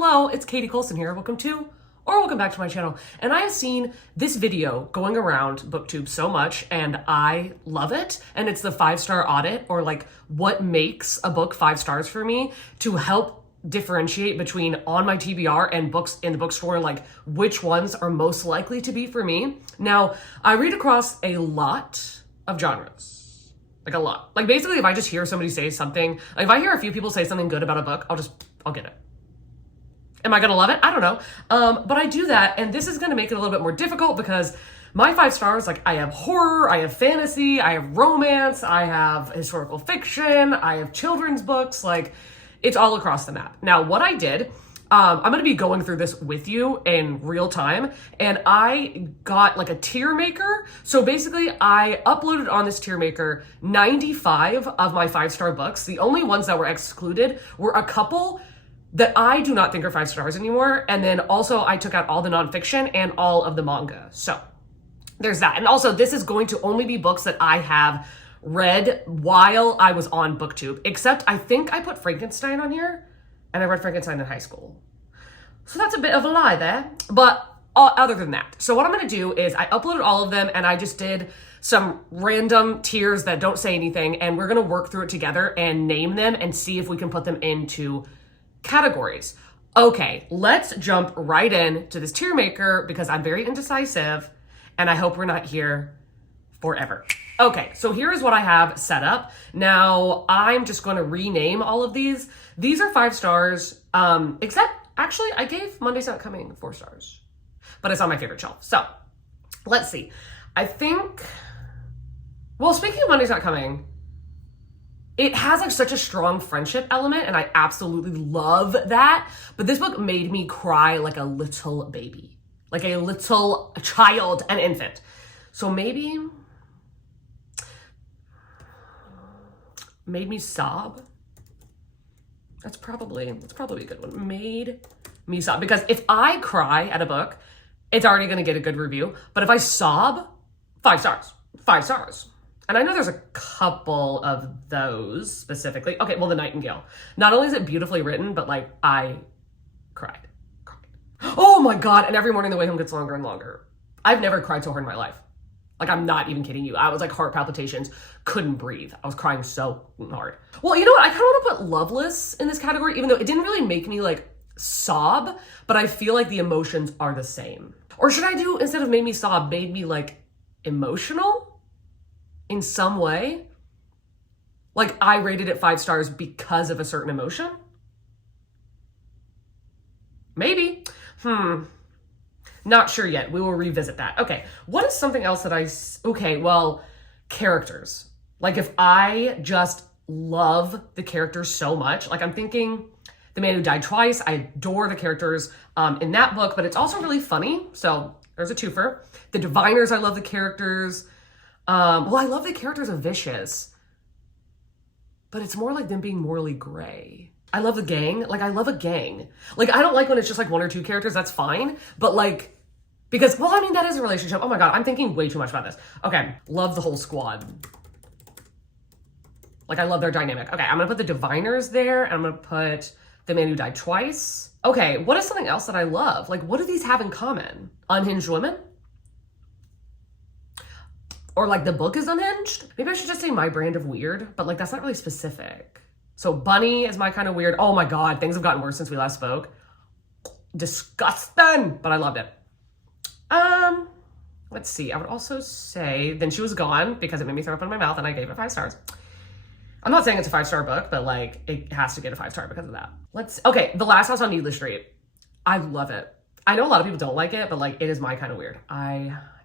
Hello, it's Katie Colson here. Welcome back to my channel. And I have seen this video going around BookTube so much and I love it. And it's the 5-star audit, or like what makes a book 5 stars for me, to help differentiate between on my TBR and books in the bookstore, like which ones are most likely to be for me. Now, I read across a lot of genres. Like a lot. Like basically if I just hear somebody say something, like if I hear a few people say something good about a book, I'll get it. Am I gonna love it? I don't know. But I do that, and this is gonna make it a little bit more difficult because my 5 stars, like I have horror, I have fantasy, I have romance, I have historical fiction, I have children's books, like it's all across the map. Now, what I did, I'm gonna be going through this with you in real time, and I got like a tier maker. So basically I uploaded on this tier maker 95 of my 5-star books. The only ones that were excluded were a couple that I do not think are 5 stars anymore. And then also I took out all the nonfiction and all of the manga. So there's that. And also this is going to only be books that I have read while I was on BookTube, except I think I put Frankenstein on here, and I read Frankenstein in high school. So that's a bit of a lie there, but other than that. So what I'm gonna do is I uploaded all of them and I just did some random tiers that don't say anything, and we're gonna work through it together and name them and see if we can put them into categories. Okay, let's jump right into this tier maker because I'm very indecisive and I hope we're not here forever. Okay, so here is what I have set up. Now, I'm just going to rename all of these. These are 5 stars, except actually I gave Monday's Not Coming 4 stars, but it's on my favorite shelf. So let's see. I think, well, speaking of Monday's Not Coming, it has like such a strong friendship element and I absolutely love that. But this book made me cry like a little baby, like a little child, an infant. So maybe made me sob. That's probably a good one. Made me sob, because if I cry at a book, it's already going to get a good review. But if I sob, 5 stars, 5 stars. And I know there's a couple of those specifically. Okay, well, The Nightingale. Not only is it beautifully written, but like I cried. Oh my God. And every morning the way home gets longer and longer. I've never cried so hard in my life. Like, I'm not even kidding you. I was like heart palpitations, couldn't breathe. I was crying so hard. Well, you know what? I kind of want to put Loveless in this category, even though it didn't really make me like sob, but I feel like the emotions are the same. Or should I do, instead of made me sob, made me like emotional in some way? Like I rated it 5 stars because of a certain emotion? Maybe. Not sure yet. We will revisit that. Okay, what is something else that okay, well, characters. Like if I just love the characters so much, like I'm thinking The Man Who Died Twice, I adore the characters in that book, but it's also really funny. So there's a twofer. The Diviners, I love the characters. Well, I love the characters of Vicious, but it's more like them being morally gray. I love the gang. Like I love a gang. Like I don't like when it's just like 1 or 2 characters, that's fine. But like, because, well, I mean, that is a relationship. Oh my God, I'm thinking way too much about this. Okay, love the whole squad. Like I love their dynamic. Okay, I'm gonna put the Diviners there, and I'm gonna put The Man Who Died Twice. Okay, what is something else that I love? Like what do these have in common? Unhinged Women? Or like the book is unhinged? Maybe I should just say my brand of weird, but like that's not really specific. So Bunny is my kind of weird. Oh my God, things have gotten worse since we last spoke. Disgusting, but I loved it. Let's see. I would also say Then She Was Gone, because it made me throw up in my mouth and I gave it 5 stars. I'm not saying it's a 5-star book, but like it has to get a 5-star because of that. Okay, The Last House on Needless Street. I love it. I know a lot of people don't like it, but like it is my kind of weird. I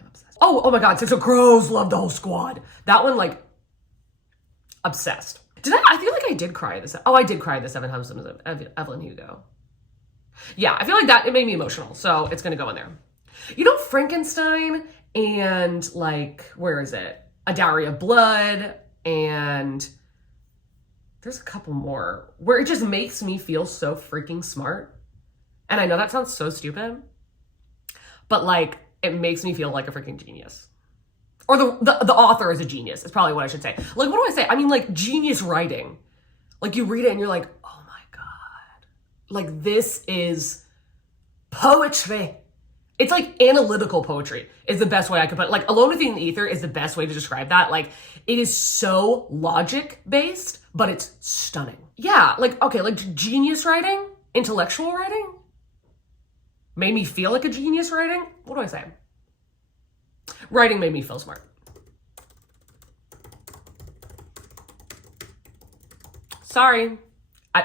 am obsessed. Oh my God, Six of Crows, love the whole squad. That one, like, obsessed. I feel like I did cry this. Oh, I did cry the 7 Husbands of Evelyn Hugo. Yeah, I feel like that, it made me emotional, so it's gonna go in there. You know, Frankenstein and like, where is it? A Dowry of Blood, and there's a couple more where it just makes me feel so freaking smart. And I know that sounds so stupid, but like, it makes me feel like a freaking genius. Or the author is a genius, is probably what I should say. Like, what do I say? I mean, like, genius writing. Like, you read it and you're like, oh my God. Like, this is poetry. It's like analytical poetry is the best way I could put it. Like, Alone with You in the Ether is the best way to describe that. Like, it is so logic based, but it's stunning. Yeah, like, okay, like genius writing, intellectual writing, made me feel like a genius writing. What do I say? Writing made me feel smart. Sorry.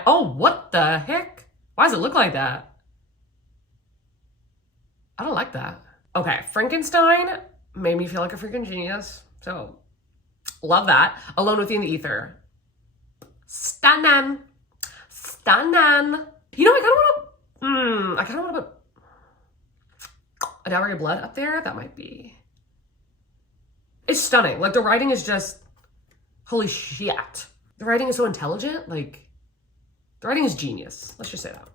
Oh, what the heck? Why does it look like that? I don't like that. Okay, Frankenstein made me feel like a freaking genius. So, love that. Alone with You in the Ether. Stunning. Stunning. You know, I kind of want to put A Dowry of Blood up there. That might be. It's stunning. Like, the writing is just, holy shit. The writing is so intelligent. Like, the writing is genius. Let's just say that.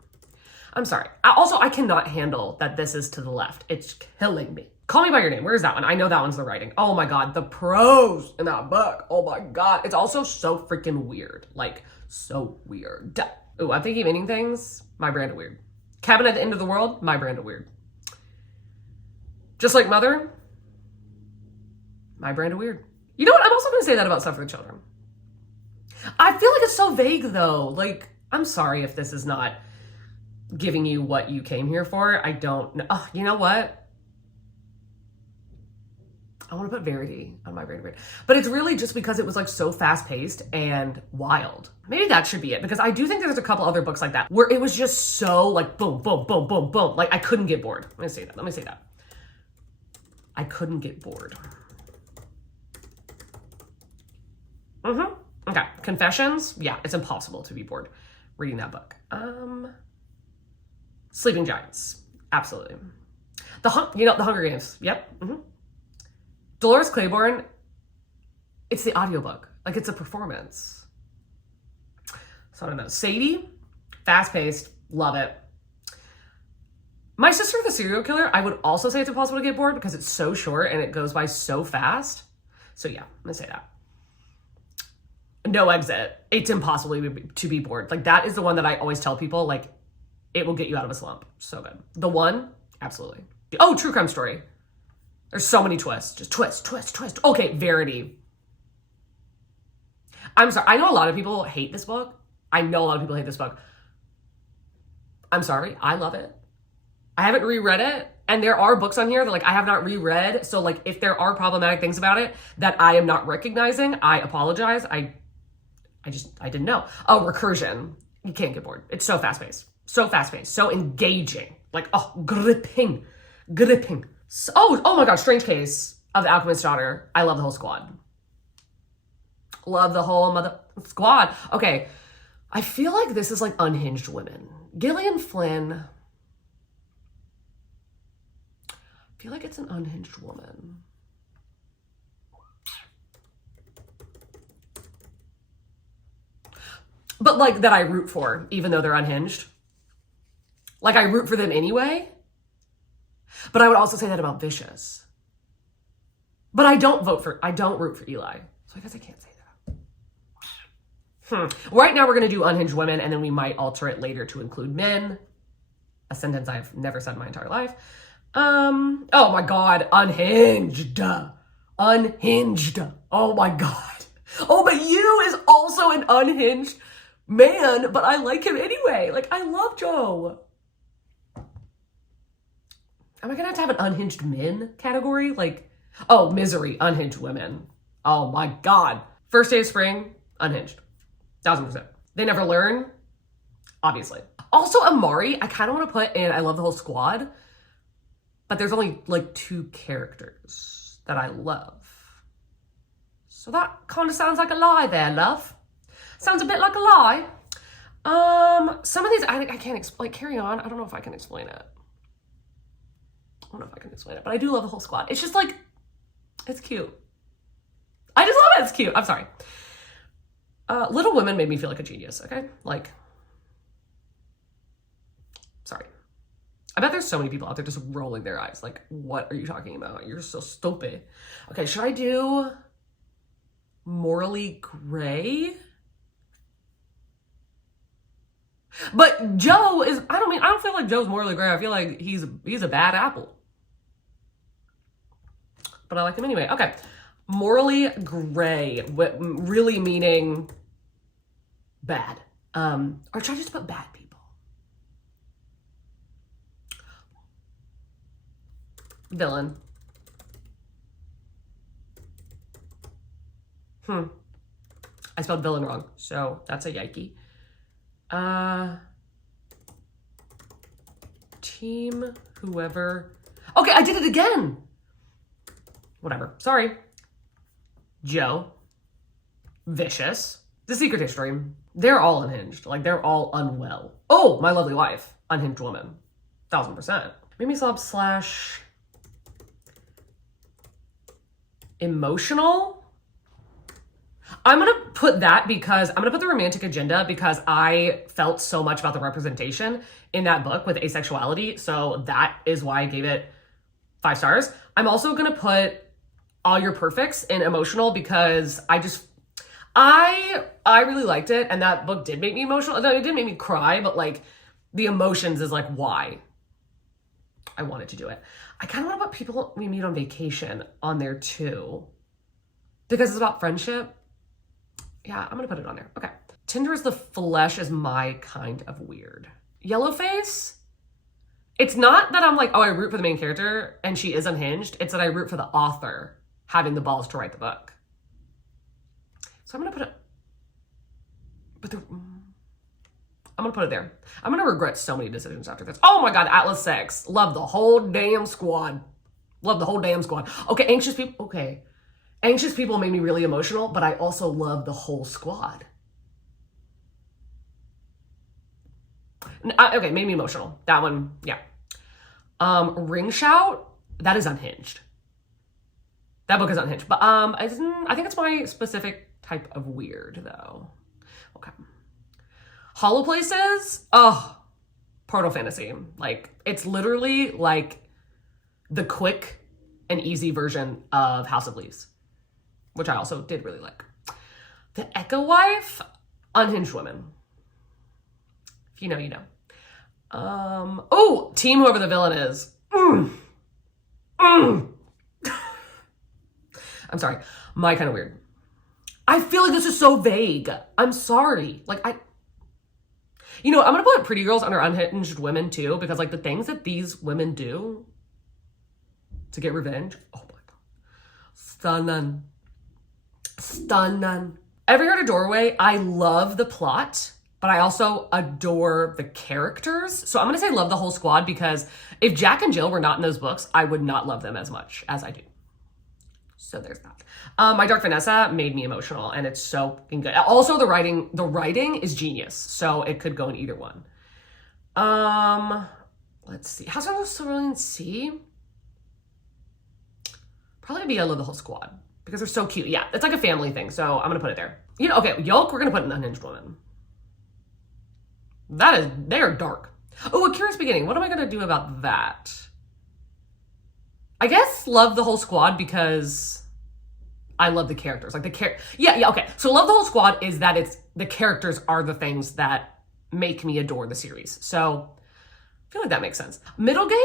I'm sorry. I cannot handle that this is to the left. It's killing me. Call Me By Your Name. Where's that one? I know that one's the writing. Oh my God. The prose in that book. Oh my God. It's also so freaking weird. Like, so weird. Ooh, I'm thinking of ending things. My brand of weird. Cabin at the End of the World. My brand of weird. Just Like Mother. My brand of weird. You know what? I'm also going to say that about Stuff for the Children. I feel like it's so vague though. Like, I'm sorry if this is not giving you what you came here for. I don't know. Oh, you know what? I want to put Verity on my brand of weird. But it's really just because it was like so fast paced and wild. Maybe that should be it, because I do think there's a couple other books like that where it was just so like boom, boom, boom, boom, boom. Like, I couldn't get bored. Let me say that. I couldn't get bored. Okay, Confessions. Yeah, it's impossible to be bored reading that book. Sleeping Giants. Absolutely. The Hunger Games. Yep. Dolores Claiborne. It's the audiobook. Like, it's a performance. So I don't know. Sadie. Fast-paced. Love it. My Sister the Serial Killer. I would also say it's impossible to get bored because it's so short and it goes by so fast. So yeah, I'm gonna say that. No Exit. It's impossible to be bored. Like, that is the one that I always tell people, like, it will get you out of a slump. So good. The One, absolutely. Oh, True Crime Story. There's so many twists. Just twist, twist, twist. Okay, Verity. I'm sorry. I know a lot of people hate this book. I'm sorry. I love it. I haven't reread it. And there are books on here that, like, I have not reread. So, like, if there are problematic things about it that I am not recognizing, I apologize. I didn't know. Oh, Recursion. You can't get bored. It's so fast-paced. So engaging. Like, oh, gripping. So, oh my God, Strange Case of the Alchemist's Daughter. I love the whole squad. Love the whole mother squad. Okay, I feel like this is like Unhinged women. Gillian Flynn. I feel like it's an unhinged woman. But like that I root for, even though they're unhinged. Like, I root for them anyway. But I would also say that about Vicious. But I don't root for Eli. So I guess I can't say that. Right now we're going to do unhinged women, and then we might alter it later to include men. A sentence I've never said in my entire life. Oh my God, Unhinged. Oh my God. Oh, but you is also an unhinged man, but I like him anyway. Like, I love Joe. Am I gonna have to have an unhinged men category? Like, oh, Misery, unhinged women. Oh my God. First Day of Spring, unhinged. 1000%. They Never Learn, obviously. Also, Amari, I kind of want to put in I Love the Whole Squad, but there's only like 2 characters that I love. So that kind of sounds like a lie there, love. Sounds a bit like a lie. Some of these, I can't explain. Carry On, I don't know if I can explain it. But I do love the whole squad. It's just like, it's cute. I just love it. It's cute. I'm sorry. Little Women made me feel like a genius, okay? Like, sorry. I bet there's so many people out there just rolling their eyes. Like, what are you talking about? You're so stupid. Okay, should I do Morally Gray? But Joe is, I don't feel like Joe's morally gray. I feel like he's a bad apple. But I like him anyway. Okay. Morally gray, really meaning bad. Or should I just put bad people? Villain. I spelled villain wrong, so that's a yikey. Team whoever. Okay, I did it again. Whatever. Sorry. Joe. Vicious. The Secret History. They're all unhinged. Like, they're all unwell. Oh, My Lovely Wife. Unhinged woman. 1000%. Mimi Slob / emotional. I'm going to put that because I'm going to put the romantic agenda because I felt so much about the representation in that book with asexuality. So that is why I gave it 5 stars. I'm also going to put All Your Perfects in emotional because I really liked it. And that book did make me emotional. It didn't make me cry, but like the emotions is like why I wanted to do it. I kind of want to put People We Meet on Vacation on there too because it's about friendship. Yeah, I'm gonna put it on there. Okay. Tinder is the flesh is my kind of weird. Yellowface? It's not that I'm like, oh, I root for the main character and she is unhinged. It's that I root for the author having the balls to write the book. So I'm gonna put it, I'm gonna put it there. I'm gonna regret so many decisions after this. Oh my God, Atlas 6. Love the whole damn squad. Love the whole damn squad. Okay, Anxious People, okay. Anxious People made me really emotional, but I also love the whole squad. Okay, made me emotional. That one, yeah. Ring Shout, that is unhinged. That book is unhinged. But I think it's my specific type of weird, though. Okay. Hollow Places, oh, Portal Fantasy. Like, it's literally like the quick and easy version of House of Leaves, which I also did really like. The Echo Wife, Unhinged Woman. If you know, you know. Oh, Team Whoever the Villain Is. I'm sorry. My kind of weird. I feel like this is so vague. I'm sorry. Like, I'm going to put Pretty Girls under Unhinged Women too, because like the things that these women do to get revenge. Oh my God. Stunning. Every Heart a Doorway, I love the plot, but I also adore the characters. So I'm going to say love the whole squad because if Jack and Jill were not in those books, I would not love them as much as I do. So there's that. My Dark Vanessa made me emotional and it's so fucking good. Also the writing is genius. So it could go in either one. Let's see. House of Cerulean Sea? Probably be I Love the Whole Squad because they're so cute. Yeah, it's like a family thing. So I'm going to put it there. Okay, Yolk, we're going to put an Unhinged Woman. They are dark. Oh, A Curious Beginning. What am I going to do about that? I guess love the whole squad because I love the characters. Like okay. So love the whole squad is that the characters are the things that make me adore the series. So I feel like that makes sense. Middle Game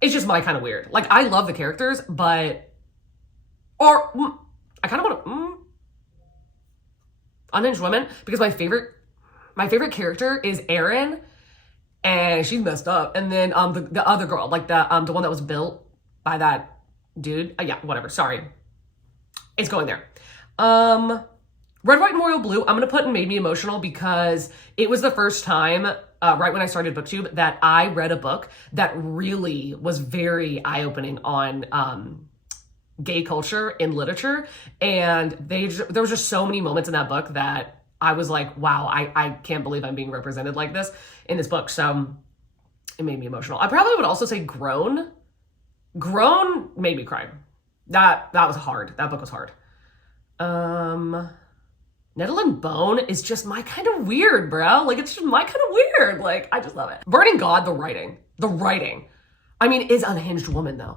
is just my kind of weird. Like I love the characters, I kind of want to Unhinged Women because my favorite character is Erin, and she's messed up. And then the other girl, like the one that was built by that dude. Yeah, whatever. Sorry, it's going there. Red, White, and Royal Blue. I'm gonna put in made me emotional because it was the first time, right when I started BookTube, that I read a book that really was very eye-opening on gay culture in literature, and there was just so many moments in that book that I was like, wow, I can't believe I'm being represented like this in this book. So it made me emotional. I probably would also say Grown. Grown made me cry. That was hard. That book was hard. Nettle and Bone is just my kind of weird, bro. Like, it's just my kind of weird. Like, I just love it. Burning God, the writing. I mean, is Unhinged Woman, though.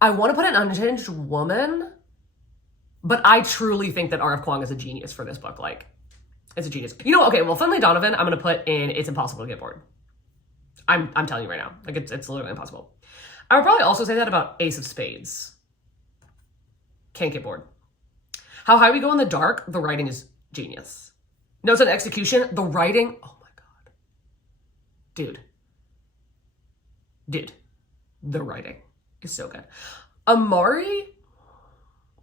I want to put an Unhinged Woman, But I truly think that R.F. Kuang is a genius for this book. Like, it's a genius. You know, okay, well, Finley Donovan, I'm going to put in It's Impossible to Get Bored. I'm telling you right now. Like, it's literally impossible. I would probably also say that about Ace of Spades. Can't get bored. How High We Go in the Dark, the writing is genius. Notes on Execution, the writing, oh my God. Dude, the writing is so good. Amari,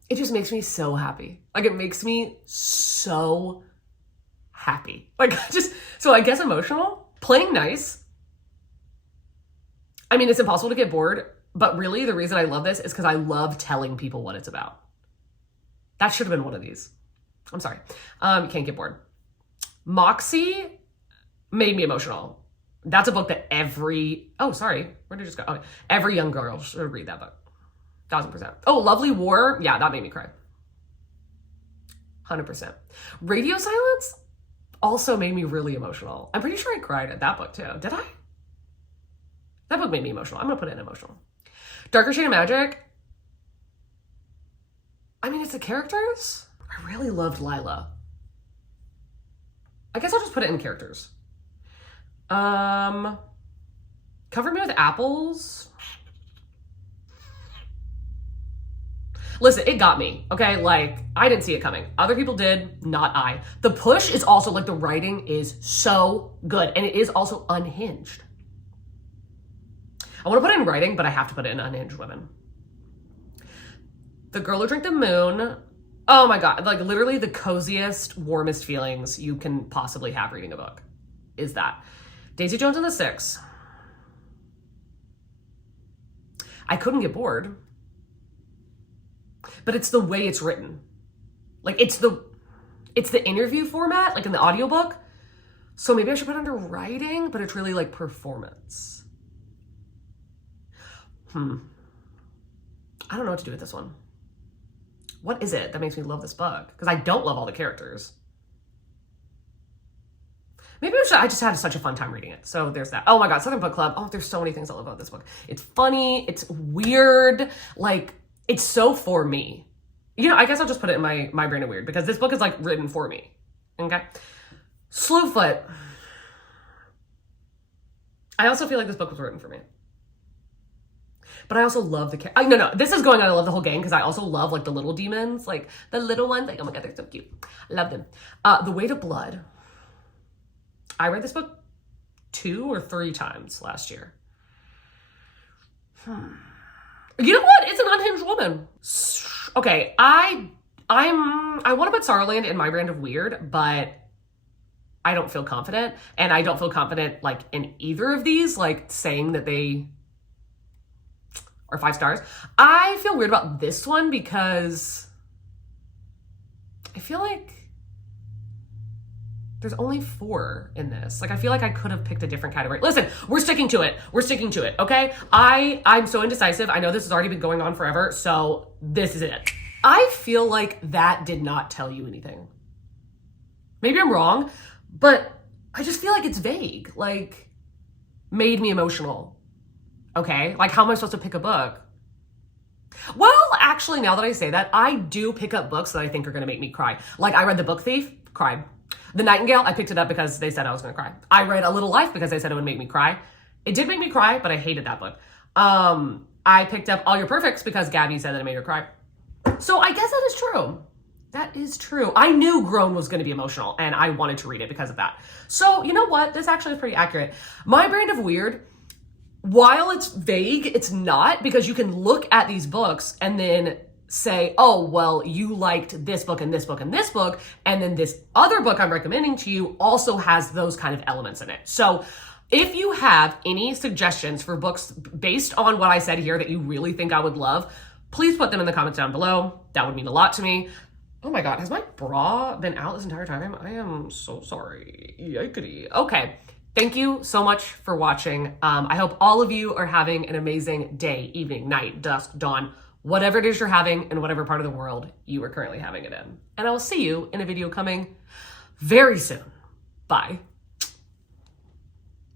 it just makes me so happy. Like, it makes me so happy. Like, so I guess emotional, playing nice. I mean, it's impossible to get bored, but really the reason I love this is because I love telling people what it's about. That should have been one of these. I'm sorry. Can't get bored. Moxie made me emotional. That's a book that oh, sorry. Where did it just go? Oh, every young girl should read that book. 1000%. Oh, Lovely War. Yeah, that made me cry. 100%. Radio Silence also made me really emotional. I'm pretty sure I cried at that book too. Did I? That book made me emotional. I'm going to put it in emotional. Darker Shade of Magic. I mean, it's the characters. I really loved Lila. I guess I'll just put it in characters. Cover Me with Apples. Listen, it got me, okay? Like, I didn't see it coming. Other people did, not I. The Push is also, like, the writing is so good, and it is also unhinged. I want to put it in writing, but I have to put it in Unhinged Women. The Girl Who Drank the Moon. Oh my God, like literally the coziest, warmest feelings you can possibly have reading a book is that. Daisy Jones and the Six. I couldn't get bored, but it's the way it's written. Like it's the interview format, like in the audiobook. So maybe I should put it under writing, but it's really like performance. I don't know what to do with this one. What is it that makes me love this book? Because I don't love all the characters. Maybe I just had such a fun time reading it. So there's that. Oh my God, Southern Book Club. Oh, there's so many things I love about this book. It's funny. It's weird. Like, it's so for me. You know, I guess I'll just put it in my brand of weird because this book is like written for me. Okay? Slewfoot. I also feel like this book was written for me. But I also love the no, this is going on. I love the whole gang because I also love like the little demons, like the little ones. Like, oh my God, they're so cute. I love them. The Way to Blood. I read this book 2 or 3 times last year. You know what? It's an unhinged woman. Okay, I want to put Sarland in my brand of weird, but I don't feel confident, and I don't feel confident like in either of these, like saying that they or 5 stars. I feel weird about this one because I feel like there's only 4 in this. Like, I feel like I could have picked a different category. Listen, we're sticking to it. We're sticking to it, okay? I'm so indecisive. I know this has already been going on forever, so this is it. I feel like that did not tell you anything. Maybe I'm wrong, but I just feel like it's vague. Like, made me emotional. Okay, like how am I supposed to pick a book? Well, actually, now that I say that, I do pick up books that I think are going to make me cry. Like I read The Book Thief, cried. The Nightingale, I picked it up because they said I was going to cry. I read A Little Life because they said it would make me cry. It did make me cry, but I hated that book. I picked up All Your Perfects because Gabby said that it made her cry. So I guess that is true. That is true. I knew Grown was going to be emotional, and I wanted to read it because of that. So you know what? This actually is pretty accurate. My brand of weird, while it's vague, it's not, because you can look at these books and then say, oh, well, you liked this book and this book and this book, and then this other book I'm recommending to you also has those kind of elements in it. So if you have any suggestions for books based on what I said here that you really think I would love, please put them in the comments down below. That would mean a lot to me. Oh my God, has my bra been out this entire time? I am so sorry. Yikety. Okay. Thank you so much for watching. I hope all of you are having an amazing day, evening, night, dusk, dawn, whatever it is you're having in whatever part of the world you are currently having it in. And I will see you in a video coming very soon. Bye.